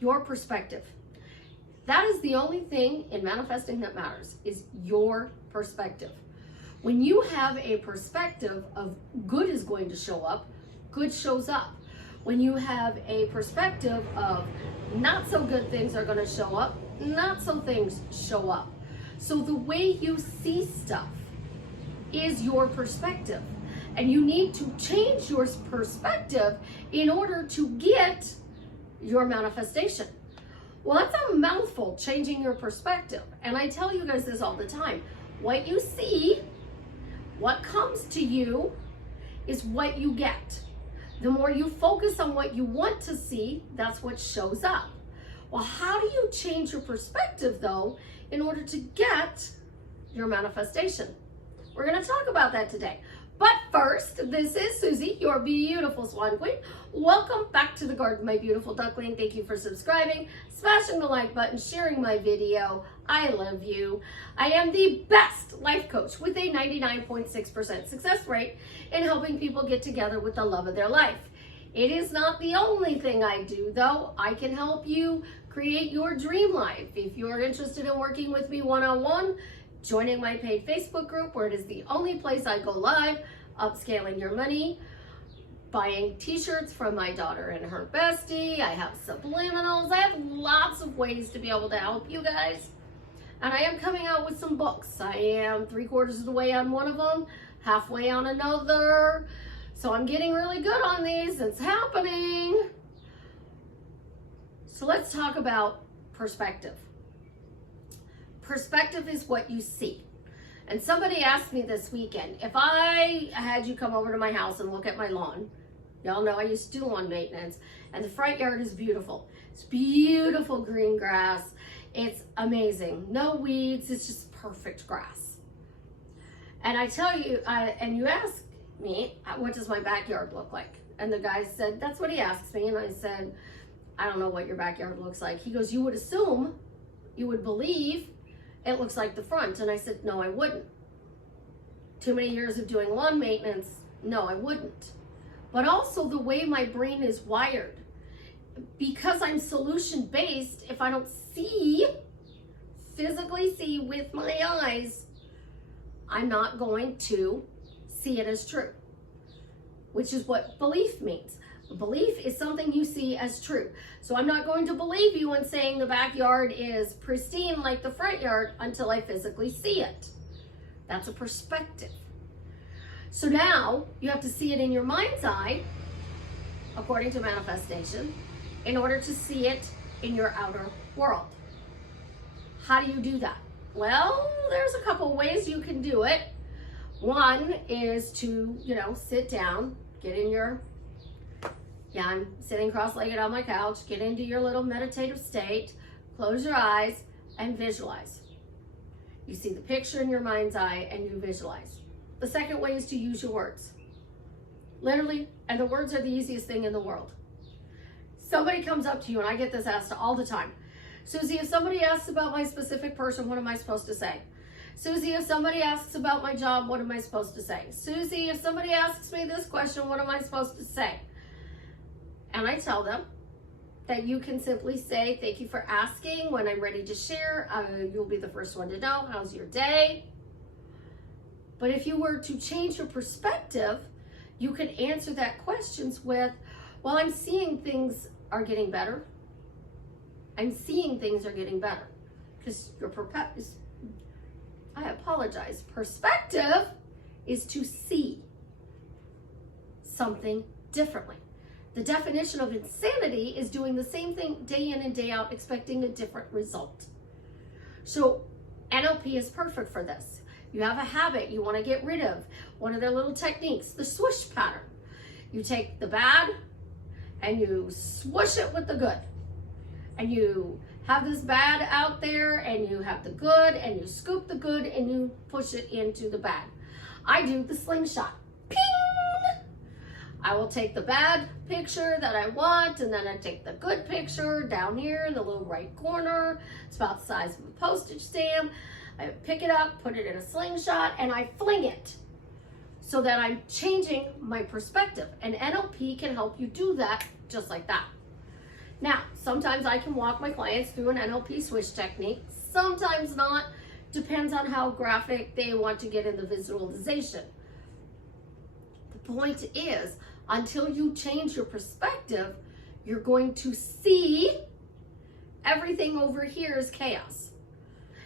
your perspective. That is the only thing in manifesting that matters, is your perspective. When you have a perspective of good is going to show up, good shows up. When you have a perspective of not so good things are going to show up, not so things show up. So the way you see stuff is your perspective. And you need to change your perspective in order to get your manifestation. Well, that's a mouthful, changing your perspective. And I tell you guys this all the time. What you see, what comes to you, is what you get. The more you focus on what you want to see, that's what shows up. Well, how do you change your perspective, though, in order to get your manifestation? We're going to talk about that today. But first, this is Susie, your beautiful Swan Queen. Welcome back to the garden, my beautiful duckling. Thank you for subscribing, smashing the like button, sharing my video. I love you. I am the best life coach with a 99.6% success rate in helping people get together with the love of their life. It is not the only thing I do, though. I can help you create your dream life. If you're interested in working with me one-on-one, joining my paid Facebook group, where it is the only place I go live, upscaling your money, buying t-shirts from my daughter and her bestie. I have subliminals. I have lots of ways to be able to help you guys. And I am coming out with some books. I am 3/4 of the way on one of them, halfway on another. So I'm getting really good on these. It's happening. So let's talk about perspective. Perspective is what you see. And somebody asked me this weekend, if I had you come over to my house and look at my lawn, y'all know I used to do lawn maintenance, and the front yard is beautiful. It's beautiful green grass. It's amazing. No weeds. It's just perfect grass. And I tell you, and you ask me, what does my backyard look like? And the guy said, that's what he asks me. And I said, I don't know what your backyard looks like. He goes, you would assume, you would believe it looks like the front. And I said, no, I wouldn't. Too many years of doing lawn maintenance, no, I wouldn't. But also the way my brain is wired. Because I'm solution-based, if I don't physically see with my eyes, I'm not going to see it as true, which is what belief means. Belief is something you see as true. So I'm not going to believe you in saying the backyard is pristine like the front yard until I physically see it. That's a perspective. So now you have to see it in your mind's eye, according to manifestation, in order to see it in your outer world. How do you do that? Well, there's a couple ways you can do it. One is to, sit down, get in your, I'm sitting cross-legged on my couch, get into your little meditative state, close your eyes, and visualize. You see the picture in your mind's eye and you visualize. The second way is to use your words. Literally, and the words are the easiest thing in the world. Somebody comes up to you, and I get this asked all the time. Susie, if somebody asks about my specific person, what am I supposed to say? Susie, if somebody asks about my job, what am I supposed to say? Susie, if somebody asks me this question, what am I supposed to say? And I tell them that you can simply say, thank you for asking. When I'm ready to share, you'll be the first one to know. How's your day? But if you were to change your perspective, you could answer that questions with, well, I'm seeing things are getting better. I'm seeing things are getting better. Because your perspective is to see something differently. The definition of insanity is doing the same thing day in and day out, expecting a different result. So NLP is perfect for this. You have a habit you want to get rid of. One of their little techniques, the swoosh pattern. You take the bad and you swoosh it with the good. And you have this bad out there and you have the good and you scoop the good and you push it into the bad. I do the slingshot. Ping! I will take the bad picture that I want, and then I take the good picture down here in the little right corner. It's about the size of a postage stamp. I pick it up, put it in a slingshot, and I fling it so that I'm changing my perspective. And NLP can help you do that just like that. Now, sometimes I can walk my clients through an NLP switch technique, sometimes not, depends on how graphic they want to get in the visualization. The point is, until you change your perspective, you're going to see everything over here is chaos.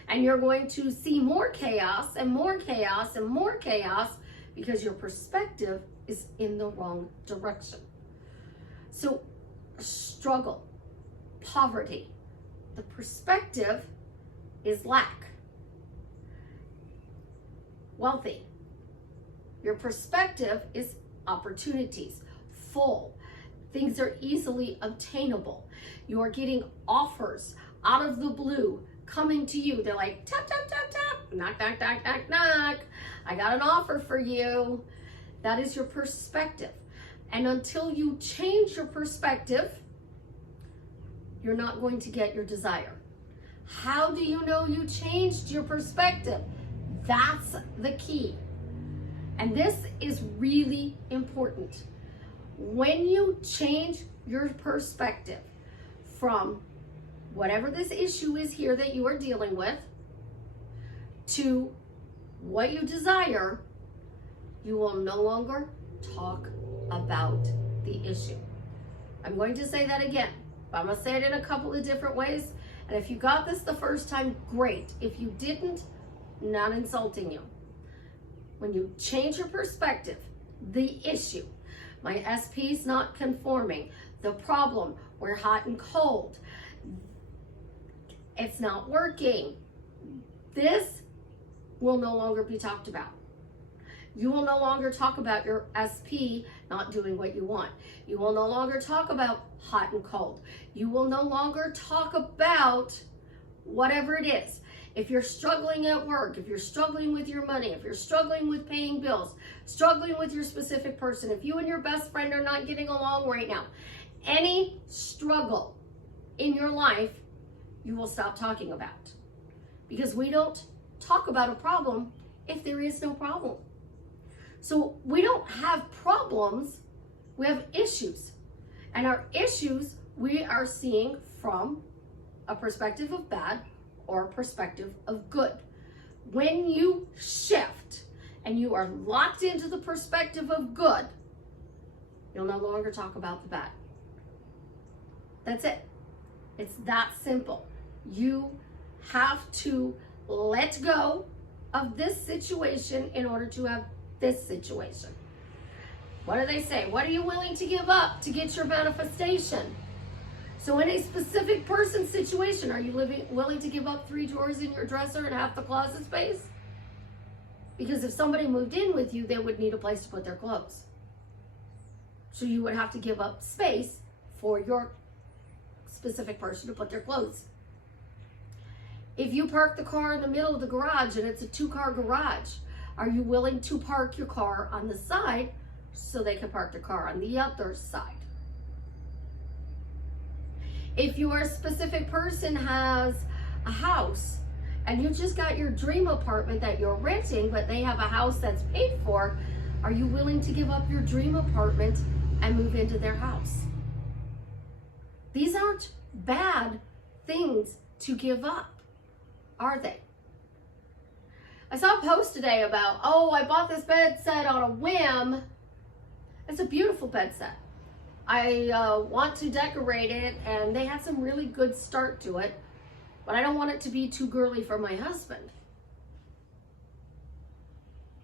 And you're going to see more chaos and more chaos and more chaos because your perspective is in the wrong direction. So, struggle, poverty, the perspective is lack. Wealthy, your perspective is opportunities, full. Things are easily obtainable. You are getting offers out of the blue coming to you. They're like, tap, tap, tap, tap, knock, knock, knock, knock, knock. I got an offer for you. That is your perspective. And until you change your perspective, you're not going to get your desire. How do you know you changed your perspective? That's the key. And this is really important. When you change your perspective from whatever this issue is here that you are dealing with to what you desire, you will no longer talk about the issue. I'm going to say that again, but I'm going to say it in a couple of different ways. And if you got this the first time, great. If you didn't, not insulting you. When you change your perspective, the issue, my SP is not conforming, the problem, we're hot and cold, it's not working, this will no longer be talked about. You will no longer talk about your SP not doing what you want. You will no longer talk about hot and cold. You will no longer talk about whatever it is. If you're struggling at work, if you're struggling with your money, if you're struggling with paying bills, struggling with your specific person, if you and your best friend are not getting along right now, any struggle in your life, you will stop talking about. Because we don't talk about a problem if there is no problem. So we don't have problems, we have issues. And our issues we are seeing from a perspective of bad or a perspective of good. When you shift and you are locked into the perspective of good, you'll no longer talk about the bad. That's it. It's that simple. You have to let go of this situation in order to have this situation. What do they say? What are you willing to give up to get your manifestation? So in a specific person situation, are you willing to give up 3 drawers in your dresser and half the closet space? Because if somebody moved in with you, they would need a place to put their clothes. So you would have to give up space for your specific person to put their clothes. If you park the car in the middle of the garage and it's a 2-car garage, are you willing to park your car on the side so they can park their car on the other side? If your specific person has a house and you just got your dream apartment that you're renting, but they have a house that's paid for, are you willing to give up your dream apartment and move into their house? These aren't bad things to give up, are they? I saw a post today about, oh, I bought this bed set on a whim. It's a beautiful bed set. I want to decorate it, and they had some really good start to it, but I don't want it to be too girly for my husband.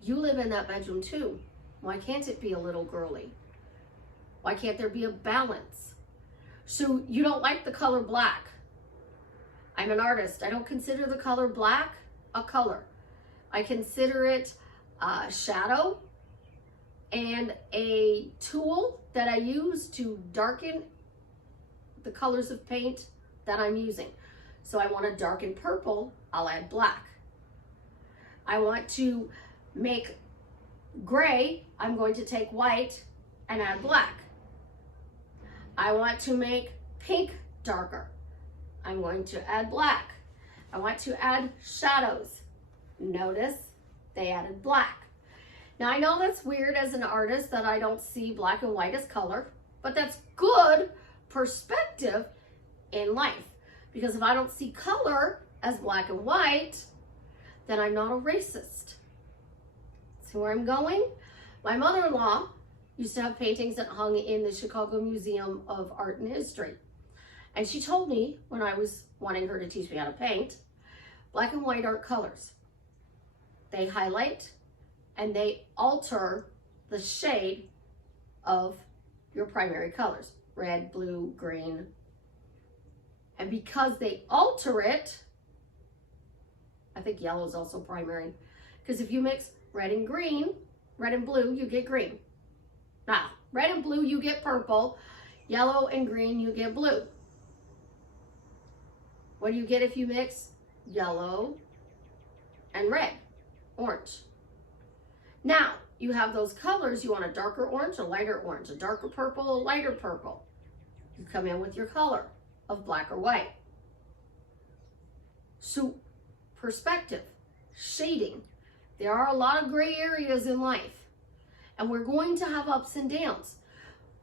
You live in that bedroom too. Why can't it be a little girly? Why can't there be a balance? So you don't like the color black. I'm an artist. I don't consider the color black a color. I consider it a shadow and a tool that I use to darken the colors of paint that I'm using. So I want to darken purple, I'll add black. I want to make gray, I'm going to take white and add black. I want to make pink darker, I'm going to add black. I want to add shadows. Notice they added black. Now I know that's weird as an artist that I don't see black and white as color, but that's good perspective in life. Because if I don't see color as black and white, then I'm not a racist. See where I'm going? My mother-in-law used to have paintings that hung in the Chicago Museum of Art and History. And she told me when I was wanting her to teach me how to paint, black and white aren't colors. They highlight and they alter the shade of your primary colors, red, blue, green. And because they alter it, I think yellow is also primary. Because if you mix red and green, red and blue, you get green. Now, red and blue, you get purple. Yellow and green, you get blue. What do you get if you mix yellow and red? Orange. Now, you have those colors. You want a darker orange, a lighter orange, a darker purple, a lighter purple. You come in with your color of black or white. So, perspective, shading. There are a lot of gray areas in life, and we're going to have ups and downs.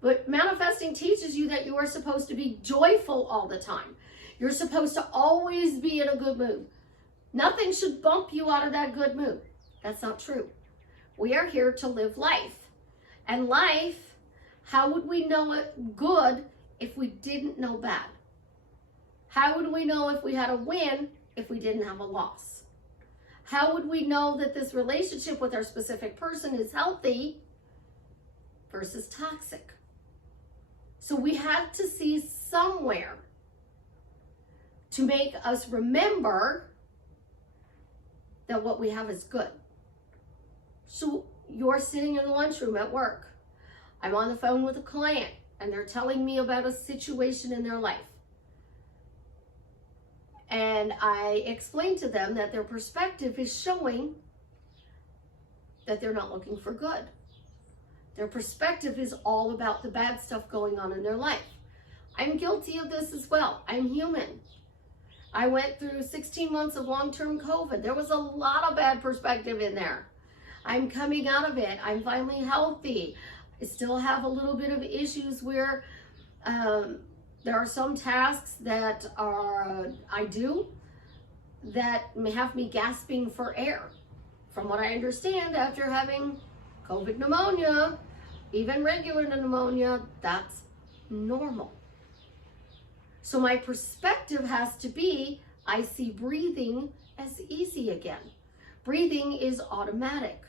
But manifesting teaches you that you are supposed to be joyful all the time. You're supposed to always be in a good mood. Nothing should bump you out of that good mood. That's not true. We are here to live life. And life, how would we know it good if we didn't know bad? How would we know if we had a win if we didn't have a loss? How would we know that this relationship with our specific person is healthy versus toxic? So we had to see somewhere to make us remember that what we have is good. So you're sitting in the lunchroom at work. I'm on the phone with a client and they're telling me about a situation in their life. And I explain to them that their perspective is showing that they're not looking for good. Their perspective is all about the bad stuff going on in their life. I'm guilty of this as well. I'm human. I went through 16 months of long-term COVID. There was a lot of bad perspective in there. I'm coming out of it. I'm finally healthy. I still have a little bit of issues where there are some tasks that I do that may have me gasping for air. From what I understand, after having COVID pneumonia, even regular pneumonia, that's normal. So my perspective has to be, I see breathing as easy again. Breathing is automatic.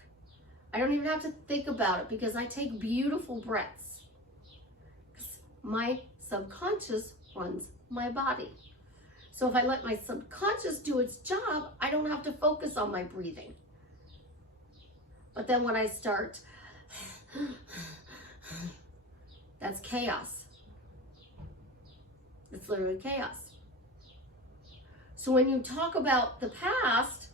I don't even have to think about it because I take beautiful breaths. My subconscious runs my body. So if I let my subconscious do its job, I don't have to focus on my breathing. But then when I start, that's chaos. It's literally chaos. So when you talk about the past,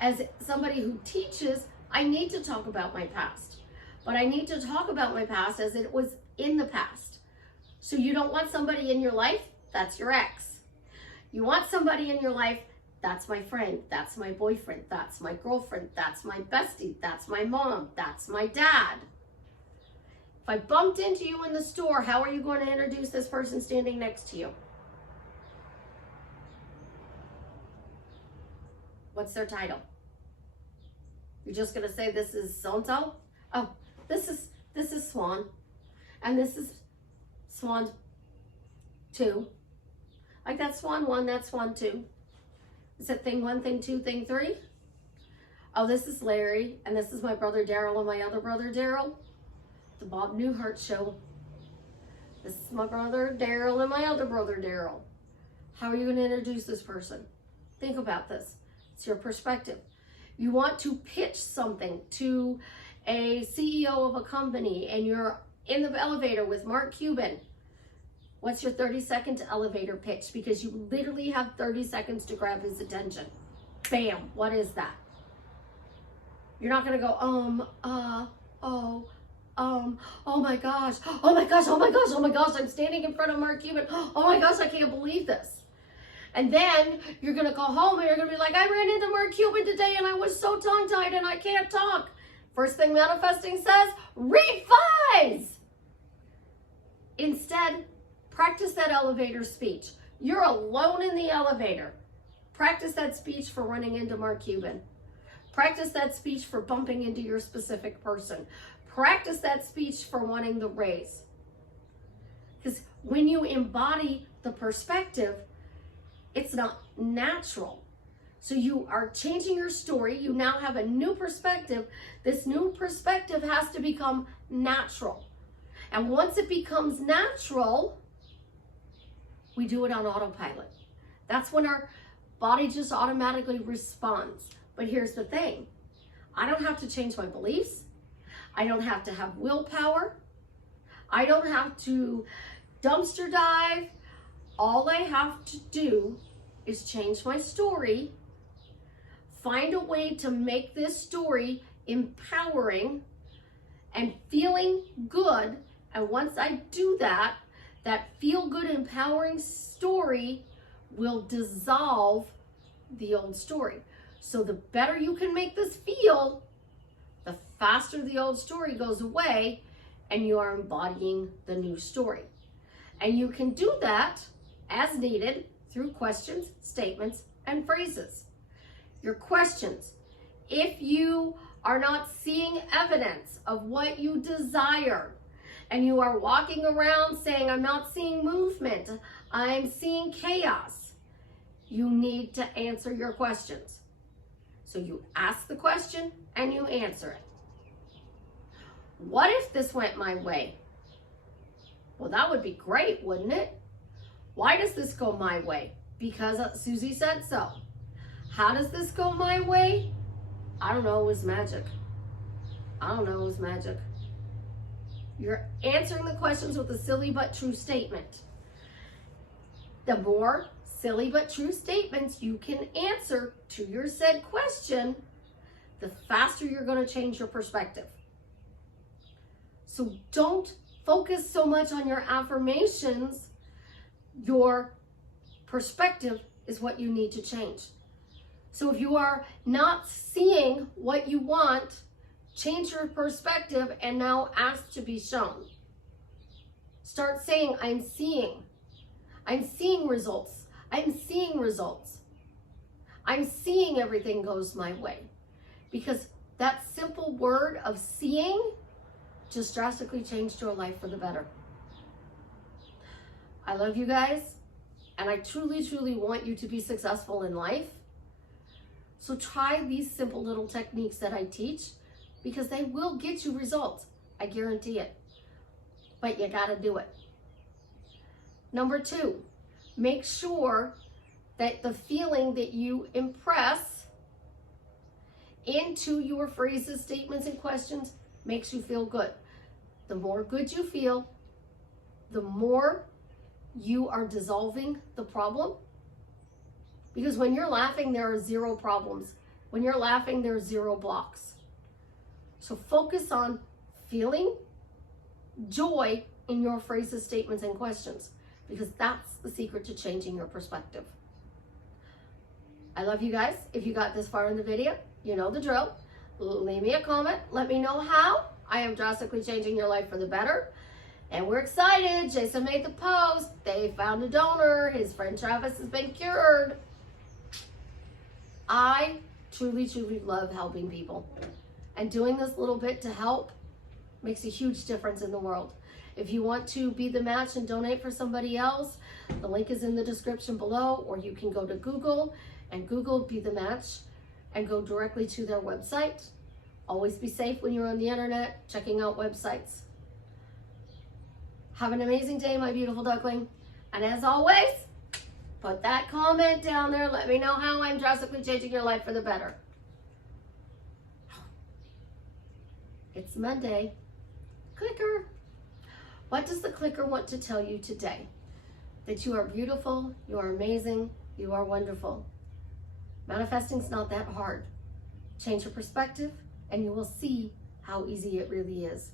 as somebody who teaches, I need to talk about my past. But I need to talk about my past as it was in the past. So you don't want somebody in your life, that's your ex. You want somebody in your life, that's my friend, that's my boyfriend, that's my girlfriend, that's my bestie, that's my mom, that's my dad. If I bumped into you in the store, how are you going to introduce this person standing next to you? What's their title? You're just going to say this is so-and-so? Oh, this is Swan. And this is Swan 2. Like that's Swan 1, that's Swan 2. Is it thing 1, thing 2, thing 3? Oh, this is Larry, and this is my brother Daryl and my other brother Daryl. The Bob Newhart Show. This is my brother Daryl and my other brother Daryl. How are you going to introduce this person? Think about this. It's your perspective. You want to pitch something to a CEO of a company and you're in the elevator with Mark Cuban. What's your 30-second elevator pitch? Because you literally have 30 seconds to grab his attention. Bam, what is that? You're not going to go, oh my gosh, oh my gosh, oh my gosh, oh my gosh, I'm standing in front of Mark Cuban. Oh my gosh, I can't believe this. And then you're going to go home and you're going to be like, I ran into Mark Cuban today and I was so tongue-tied and I can't talk. First thing manifesting says, revise. Instead, Practice that elevator speech. You're alone in the elevator. Practice that speech for running into Mark Cuban. Practice that speech for bumping into your specific person. Practice that speech for wanting the raise. Because when you embody the perspective, it's not natural. So you are changing your story. You now have a new perspective. This new perspective has to become natural. And once it becomes natural, we do it on autopilot. That's when our body just automatically responds. But here's the thing. I don't have to change my beliefs. I don't have to have willpower. I don't have to dumpster dive. All I have to do is change my story, find a way to make this story empowering and feeling good. And once I do that, that feel good, empowering story will dissolve the old story. So the better you can make this feel, the faster the old story goes away and you are embodying the new story. And you can do that as needed through questions, statements, and phrases. Your questions. If you are not seeing evidence of what you desire, and you are walking around saying, I'm not seeing movement, I'm seeing chaos, you need to answer your questions. So you ask the question and you answer it. What if this went my way? Well, that would be great, wouldn't it? Why does this go my way? Because Susie said so. How does this go my way? I don't know, it was magic. I don't know, it was magic. You're answering the questions with a silly but true statement. The more silly but true statements you can answer to your said question, the faster you're going to change your perspective. So don't focus so much on your affirmations. Your perspective is what you need to change. So if you are not seeing what you want, change your perspective and now ask to be shown. Start saying, I'm seeing results. I'm seeing results. I'm seeing everything goes my way. Because that simple word of seeing just drastically changed your life for the better. I love you guys, and I truly, truly want you to be successful in life. So try these simple little techniques that I teach, because they will get you results. I guarantee it. But you gotta do it. Number 2, make sure that the feeling that you impress into your phrases, statements, and questions makes you feel good. The more good you feel, the more you are dissolving the problem. Because when you're laughing, there are 0 problems. When you're laughing, there's 0 blocks. So focus on feeling joy in your phrases, statements, and questions, because that's the secret to changing your perspective. I love you guys. If you got this far in the video, you know the drill. Leave me a comment. Let me know how I am drastically changing your life for the better. And we're excited. Jason made the post. They found a donor. His friend Travis has been cured. I truly, truly love helping people. And doing this little bit to help makes a huge difference in the world. If you want to be the match and donate for somebody else, the link is in the description below, or you can go to Google and Google Be the Match and go directly to their website. Always be safe when you're on the internet checking out websites. Have an amazing day, my beautiful duckling. And as always, put that comment down there. Let me know how I'm drastically changing your life for the better. It's Monday. Clicker. What does the clicker want to tell you today? That you are beautiful, you are amazing, you are wonderful. Manifesting's not that hard. Change your perspective and you will see how easy it really is.